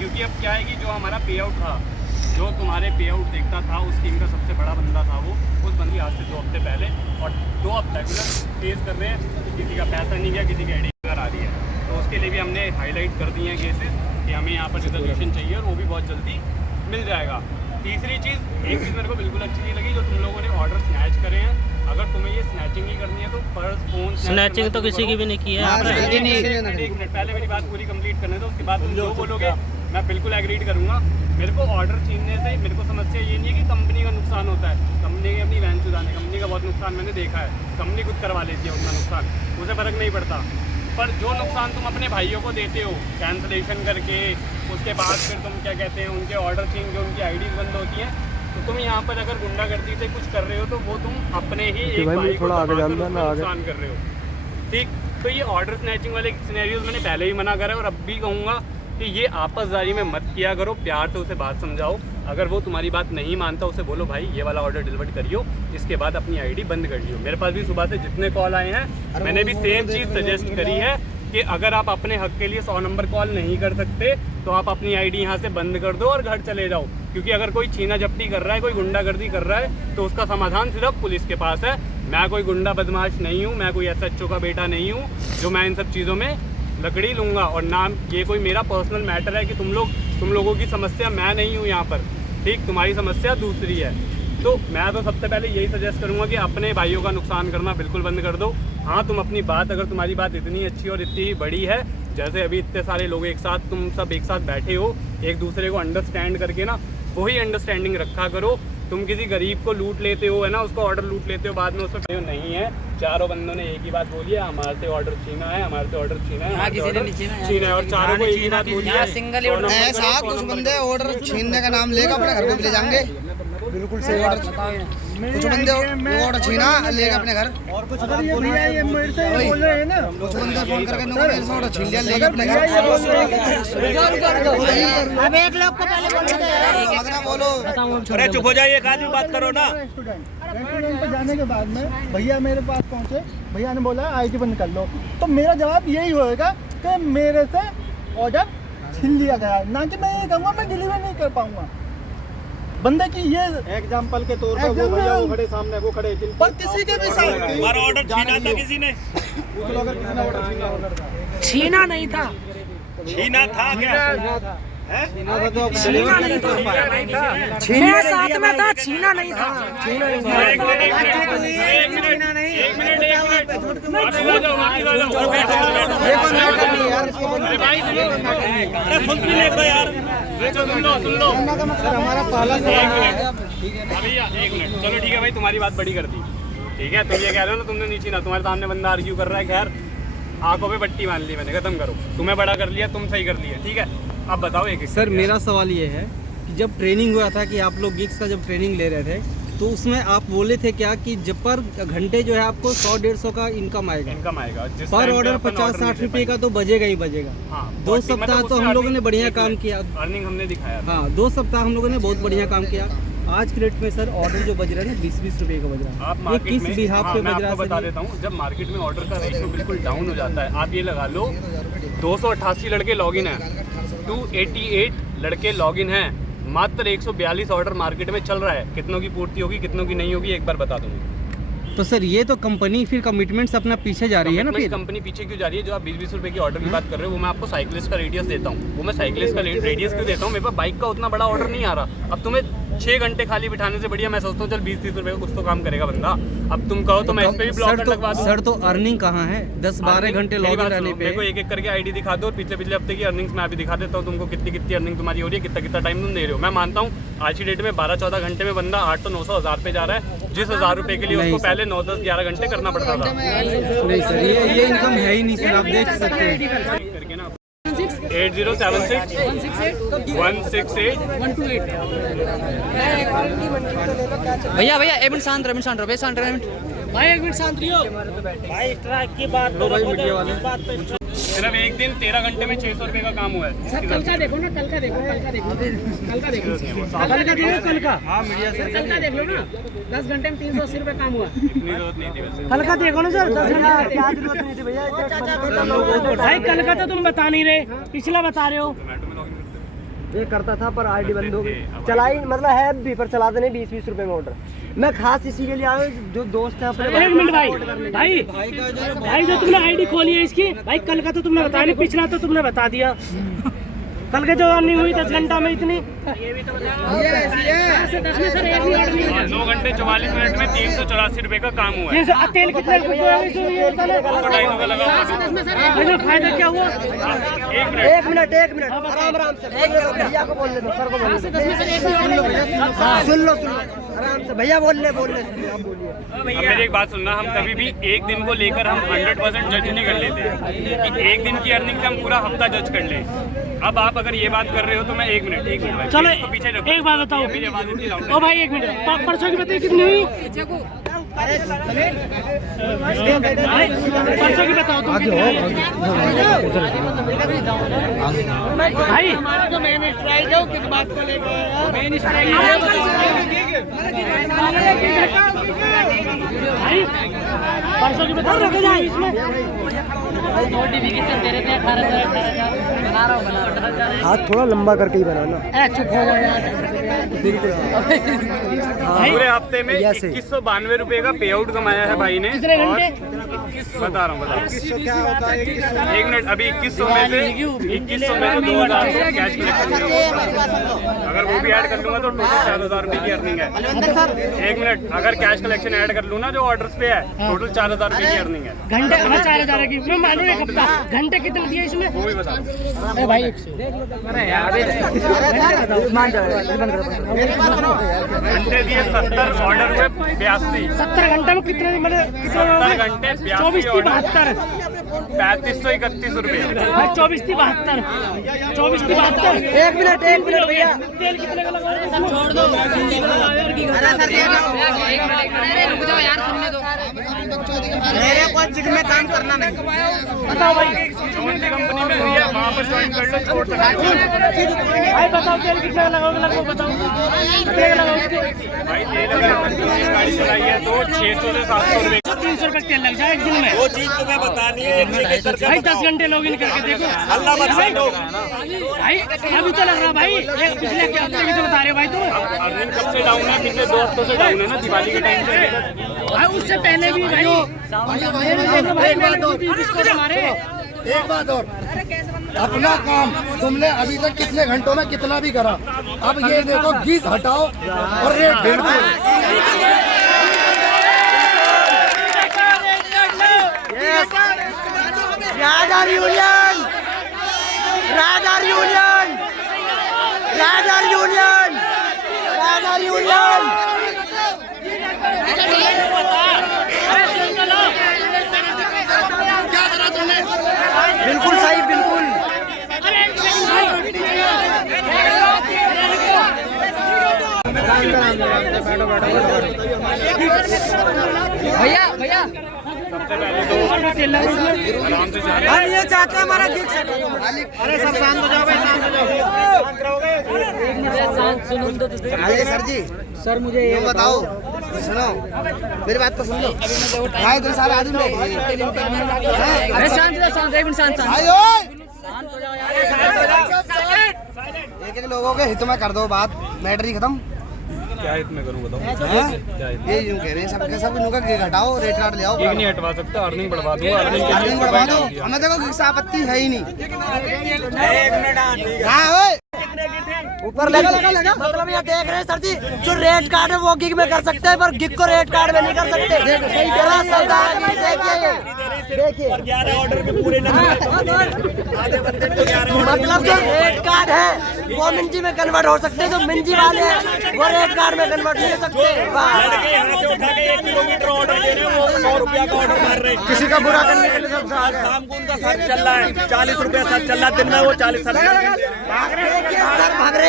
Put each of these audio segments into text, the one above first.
क्योंकि अब क्या है कि जो हमारा पे आउट था, जो तुम्हारे पे आउट देखता था उस टीम का सबसे बड़ा बंदा था वो, उस बंदी आज से 2 हफ्ते पहले और 2 हफ्ते रेगुलर फेस कर रहे हैं कि किसी का पैसा नहीं गया, किसी की आईडी आ रही है। तो उसके लिए भी हमने हाईलाइट कर दिए हैं केसेस कि हमें यहाँ पर रिजोल्यूशन चाहिए और वो भी बहुत जल्दी मिल जाएगा। तीसरी चीज़, एक चीज़ मेरे को बिल्कुल अच्छी नहीं लगी, जो तुम लोगों ने ऑर्डर स्नैच करे हैं। अगर तुम्हें ये स्नैचिंग ही करनी है तो पर्स फोन स्नैचिंग तो किसी की भी नहीं की है। एक मिनट पहले मेरी बात पूरी कंप्लीट करने दो, उसके बाद तुम जो बोलोगे मैं बिल्कुल एग्रीड करूँगा। मेरे को ऑर्डर छीनने से मेरे को समस्या ये नहीं है कि कंपनी का नुकसान होता है, कंपनी की अपनी वैन चुराने, कंपनी का बहुत नुकसान मैंने देखा है, कंपनी खुद करवा लेती है उतना नुकसान, उसे फ़र्क नहीं पड़ता। पर जो नुकसान तुम अपने भाइयों को देते हो कैंसलेशन करके, उसके बाद फिर तुम क्या कहते हैं उनके ऑर्डर छीन के उनकी आईडीज़ बंद होती हैं, तो तुम यहाँ पर अगर गुंडागर्दी से कुछ कर रहे हो तो वो तुम अपने ही एक भाई को नुकसान कर रहे हो। ठीक, तो ये ऑर्डर स्नैचिंग वाले सिनेरियोज मैंने पहले ही मना करा है और अब भी कहूँगा कि ये आपसदारी में मत किया करो, प्यार से उसे बात समझाओ। अगर वो तुम्हारी बात नहीं मानता उसे बोलो भाई ये वाला ऑर्डर डिलीवर करियो, इसके बाद अपनी आईडी बंद कर लियो। मेरे पास भी सुबह से जितने कॉल आए हैं मैंने भी सेम चीज़ सजेस्ट करी है कि अगर आप अपने हक के लिए 100 नंबर कॉल नहीं कर सकते तो आप अपनी आईडी यहाँ से बंद कर दो और घर चले जाओ। क्योंकि अगर कोई छीना झपटी कर रहा है, कोई गुंडागर्दी कर रहा है तो उसका समाधान सिर्फ पुलिस के पास है। मैं कोई गुंडा बदमाश नहीं हूँ, मैं कोई SHO का बेटा नहीं हूँ जो मैं इन सब चीज़ों में लकड़ी लूँगा। और नाम ये कोई मेरा पर्सनल मैटर है कि तुम लोगों की समस्या मैं नहीं हूँ यहाँ पर, ठीक, तुम्हारी समस्या दूसरी है। तो मैं तो सबसे पहले यही सजेस्ट करूँगा कि अपने भाइयों का नुकसान करना बिल्कुल बंद कर दो। हाँ, तुम अपनी बात, अगर तुम्हारी बात इतनी अच्छी और इतनी ही बड़ी है, जैसे अभी इतने सारे लोग एक साथ, तुम सब एक साथ बैठे हो, एक दूसरे को अंडरस्टैंड करके ना वही अंडरस्टैंडिंग रखा करो। तुम किसी गरीब को लूट लेते हो, है ना, उसको ऑर्डर लूट लेते हो, बाद में उसको नहीं है। चारों बंदों ने एक ही बात बोली है, हमारे से ऑर्डर छीना है, हमारे से ऑर्डर छीना है, छीना है, और चारों को एक ही बात बोली है। साहब कुछ बंदे ऑर्डर छीनने का नाम लेगा अपने घर पे ले जाएंगे, बिल्कुल सही ऑर्डर। कुछ बंदे ऑर्डर छीना लेगा अपने घर, और कुछ अगर ये भैया ये मेरे से बोल रहे हैं ना, कुछ बंदे फोन करके मेरे से ऑर्डर छीन लिया लेगा अपने घर। अब एक लोग को पहले बोलो, अरे चुप हो जाइए, काजी बात करो ना। रेस्टोरेंट पे जाने के बाद में भैया मेरे पास पहुंचे, भैया ने बोला आईडी बंद कर लो, तो मेरा जवाब यही होएगा कि मेरे से ऑर्डर छीन लिया गया, ना कि मैं ये कहूँगा मैं डिलीवर नहीं कर पाऊंगा। बंदे की ये एग्जाम्पल के तौर पर वो भैया वो खड़े सामने, वो खड़े पर किसी के भी साथ ऑर्डर छीना था किसी ने, छीना नहीं था, छीना था क्या? छीना नहीं था, मैं साथ में था, छीना नहीं था। सुन लो हमारा पहला भैया, एक मिनट, चलो ठीक है भाई, तुम्हारी बात बड़ी कर दी, ठीक है, तुम ये कह रहे हो ना तुमने नीचे ना, तुम्हारे सामने बंदा आर्ग्यू कर रहा है, खैर आंखों पे पट्टी मान ली मैंने, खत्म करो, तुम्हें बड़ा कर लिया, तुम सही कर लिया, ठीक है। अब बताओ एक सर, मेरा सवाल ये है कि जब ट्रेनिंग हुआ था कि आप लोग गिग्स का जब ट्रेनिंग ले रहे थे तो उसमें आप बोले थे क्या कि जब पर घंटे जो है आपको 100-150 का इनकम आएगा पर ऑर्डर 50-60 रुपये का तो बजेगा ही बजेगा। हाँ, 2 सप्ताह तो हम लोगों ने बढ़िया काम किया, अर्निंग हमने दिखाया। हाँ, 2 सप्ताह हम लोगों ने बहुत बढ़िया काम किया। आज के रेट में सर ऑर्डर जो बज रहा है ना 20-20 रुपये का बज रहा है, आप ये मार्केट किस में, बिहाफ पे मैं बज रहा आपको है? बता देता हूँ, जब मार्केट में ऑर्डर का रेशियो बिल्कुल डाउन हो जाता है, आप ये लगा लो 288 लड़के लॉगिन हैं, 288 लड़के लॉगिन हैं, मात्र 142 ऑर्डर मार्केट में चल रहा है। कितनों की पूर्ति होगी, कितनों की नहीं होगी, एक बार बता दूंगा। तो सर ये तो कंपनी फिर कमिटमेंट्स अपना पीछे जा रही है ना, फिर कंपनी पीछे क्यों जा रही है? जो आप 20-20 रुपए की ऑर्डर की बात कर रहे हो वो मैं आपको साइकिलिस्ट का रेडियस देता हूँ, वो मैं साइकिलिस्ट का रेडियस क्यों देता हूँ? मेरे पास बाइक का उतना बड़ा ऑर्डर नहीं आ रहा। अब तुम्हें 6 घंटे खाली बिठाने से बढ़िया मैं सोचता हूँ चल 20-30 रुपए का कुछ तो काम करेगा बंदा। अब तुम कहो तो मैं इस पे भी ब्लॉकर लगवा दूं। सर तो अर्निंग कहाँ है? 10-12 घंटे लॉग इन रहने पे मेरे को एक करके आईडी दिखा दो और पिछले हफ्ते की अर्निंग्स मैं अभी दिखा देता हूँ तुमको, कितनी अर्निंग तुम्हारी हो रही है, कितना टाइम तुम दे रहे हो। मैं मानता हूँ आज की डेट में 12-14 घंटे में बंदा 800-900-1000 पे जा रहा है, जिस 1000 रुपए के लिए उसको पहले 9-10-11 घंटे करना पड़ता था। नहीं सर, ये इनकम है ही नहीं सर, आप देख सकते हैं। 8076 168 भैया एक मिनट शांत रहो, भाई एक मिनट शांत रहियो भाई, ट्रैक की बात करो मीडिया वाले। सिर्फ एक दिन 13 घंटे में 600 रुपए का काम हुआ है। सर कल का देखो ना, कल का देखो हाँ मीडिया से कल का देख लो ना, 10 घंटे में 380 रुपए काम हुआ। इतनी जरूरत नहीं थी वैसे। कल का देखो ना सर, 10 घंटे क्या जरूरत नहीं थी भैया। भाई कल का तो तुम बता नहीं रहे, पिछला बता रहे हो। ये करता था पर आईडी बंद हो गई। चलाई मतलब है भी, पर चलाते नहीं 20-20 रुपए में ऑर्डर। मैं खास इसी के लिए आया हूँ जो दोस्त है अपने। एक मिनट भाई जो तुमने आईडी खोली है इसकी, भाई कल का तो तुमने बताया नहीं, पिछला तो तुमने बता दिया। कल के जो अर्निंग हुई 10 घंटा में इतनी, ये भी तो 9 घंटे 44 मिनट में 384 रुपए का काम हुआ है। तेल कितने फायदा क्या हुआ? एक मिनट आराम से भैया को बोलने दो, सर को बोलने दो। सुन लो आराम से भैया बोल ले आप बोलिए। अब मेरी एक बात सुनना, हम कभी भी एक दिन को लेकर हम 100% जज नहीं कर लेते हैं कि एक दिन की अर्निंग से हम पूरा हफ्ता जज कर लें। अब आप अगर ये बात कर रहे हो तो मैं एक मिनट चलो तो पीछे रखो। एक बात बताओ ओ भाई, एक मिनट, परसों की बताइए कितनी हुई? परसों की बताओ तुम कितनी भाई? मेन स्ट्राइक है, किस बात को लेकर मेन स्ट्राइक भाई? परसों की बताओ रखे जाए इसमें हाथ थोड़ा लंबा करके ही बनाना। चुप हो जाओ पूरे हफ्ते में 2192 रुपए का पे आउट कमाया है भाई ने। कितने घंटे? बता रहा हूँ क्या होता है। एक मिनट, अभी 2100 में से 2000 कैश कलेक्शन, अगर वो भी ऐड कर लूंगा तो टोटल 4000 रुपए की अर्निंग है। एक मिनट, अगर कैश कलेक्शन ऐड कर लूँ ना जो ऑर्डर्स पे है, टोटल 4000 रुपए की अर्निंग है। घंटे 4000 की मैं मानू एक हफ्ता, घंटे कितने दिए इसमें? वो भी बता अरे भाई घंटे दिए 70, ऑर्डर हुए 82। 70 घंटे में कितने मतलब 70 घंटे 24 थी 72, 3531 रुपए। 24 थी 72, 24 थी 72। एक मिनट भैया, तेल कितने का लगा? छोड़ दो मेरे को जिम में काम करना नहीं। बताओ भाई, कौन सी कंपनी में हुई है वहाँ पर ज्वाइन कर लो, छोड़ सकते हो। भाई बताओ तेल कितना लगाओगे? लगभग बताओ तेल लगाओ उसके। भाई तेल अगर गाड़ी चलाई है तो 600 से 700 रुपए 300 रुपए तेल लग जाए एक दिन में। वो चीज तुम्हें बतानी है भाई 10 घंटे लॉग इन करके देखो। अल्लाह बचाए दो भाई अभी तो लग रहा भाई, पिछले हफ्ते भी तो बता रहे हो भाई तुम। अर्निंग कब से डाउन है? पिछले 2 हफ्तों से डाउन है ना, दिवाली के टाइम से। भाई उससे पहले भी भाई हमारे एक बात और, अपना काम तुमने अभी तक कितने घंटों में कितना भी करा, अब ये देखो घीस हटाओ और रेट ढेर दो। राजा यूनियन, राजा यूनियन, राजा यूनियन, राजा यूनियन। बिल्कुल सही, बिल्कुल। भैया भैया सबसे पहले तो आराम से जा रहे हम ये चाहते हैं हमारा गिग सेट हो। अरे सब शांत हो जाओ भाई, शांत हो जाओ। आइए सर जी, सर मुझे ये बताओ, सुनो मेरी बात तो सुन लो। भाई इतने सारे आदमी अरे शांत रहो, शांत, एक मिनट शांत। एक लोगों के हित में कर दो बात, मैटर ही खत्म। क्या हित में करूँ बताओ? ये यूँ कह रहे हैं सबके सब इनका घटाओ, रेट कार्ड ले आओ। एक नहीं हटवा सकता, अर्निंग बढ़वा दूंगा। अर्निंग बढ़वा दो, हमें देखो किसी आपत्ति है ही नहीं। हाँ ऊपर लगा मतलब ये देख रहे हैं सर जी, जो रेट कार्ड है वो गिग में कर सकते हैं, पर गिग को रेट कार्ड में नहीं कर सकते। देखिए 11 ऑर्डर के पूरे मतलब जो रेट कार्ड है वो मिंजी में कन्वर्ट हो सकते हैं, जो मिंजी वाले हैं वो रेट कार्ड में कन्वर्ट नहीं हो सकते। लड़के यहाँ से उठा के 1 किलोमीटर ऑर्डर दे रहे हैं, वो 100 रुपया का ऑर्डर मार रहे हैं। किसी का बुरा करने के लिए सब शाम को उनका सर्च चल रहा है, 40 रुपया सर्च चल रहा है, दिन में वो 40 सर्च भाग रहे हैं सर, भाग रहे हैं।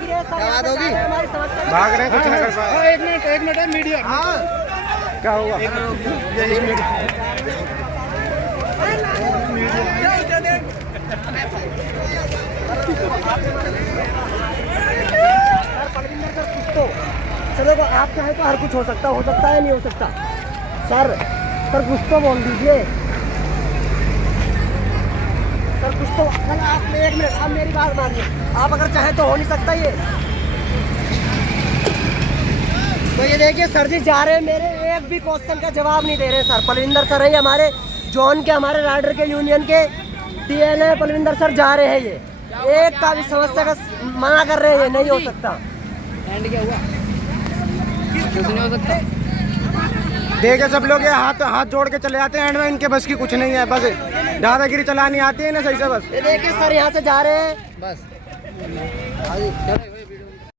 क्या बात होगी? भाग रहे हैं, कुछ नहीं कर पाए। एक मिनट है मीडिया। क्या हुआ? चलो आप चाहे तो हर कुछ हो सकता है, नहीं हो सकता सर। सर कुछ तो बोल दीजिए सर, कुछ तो। आप 1 मिनट, आप मेरी बात मानिए, आप अगर चाहें तो हो नहीं सकता ये। तो ये देखिए सर जी जा रहे हैं, मेरे एक भी क्वेश्चन का जवाब नहीं दे रहे सर। पलविंदर सर है हमारे जोन के, हमारे राइडर के यूनियन के टीएल है, पलविंदर सर जा रहे हैं। ये एक का भी समस्या का मना कर रहे हैं, नहीं हो सकता। एंड क्या हुआ? कुछ नहीं हो सकता। देखिए सब लोग ये हाथ जोड़ के चले जाते हैं, एंड में इनके बस की कुछ नहीं है, बस दादागिरी चलानी आती है ना सही से बस। ये देखिए सर यहाँ से जा रहे हैं बस चलो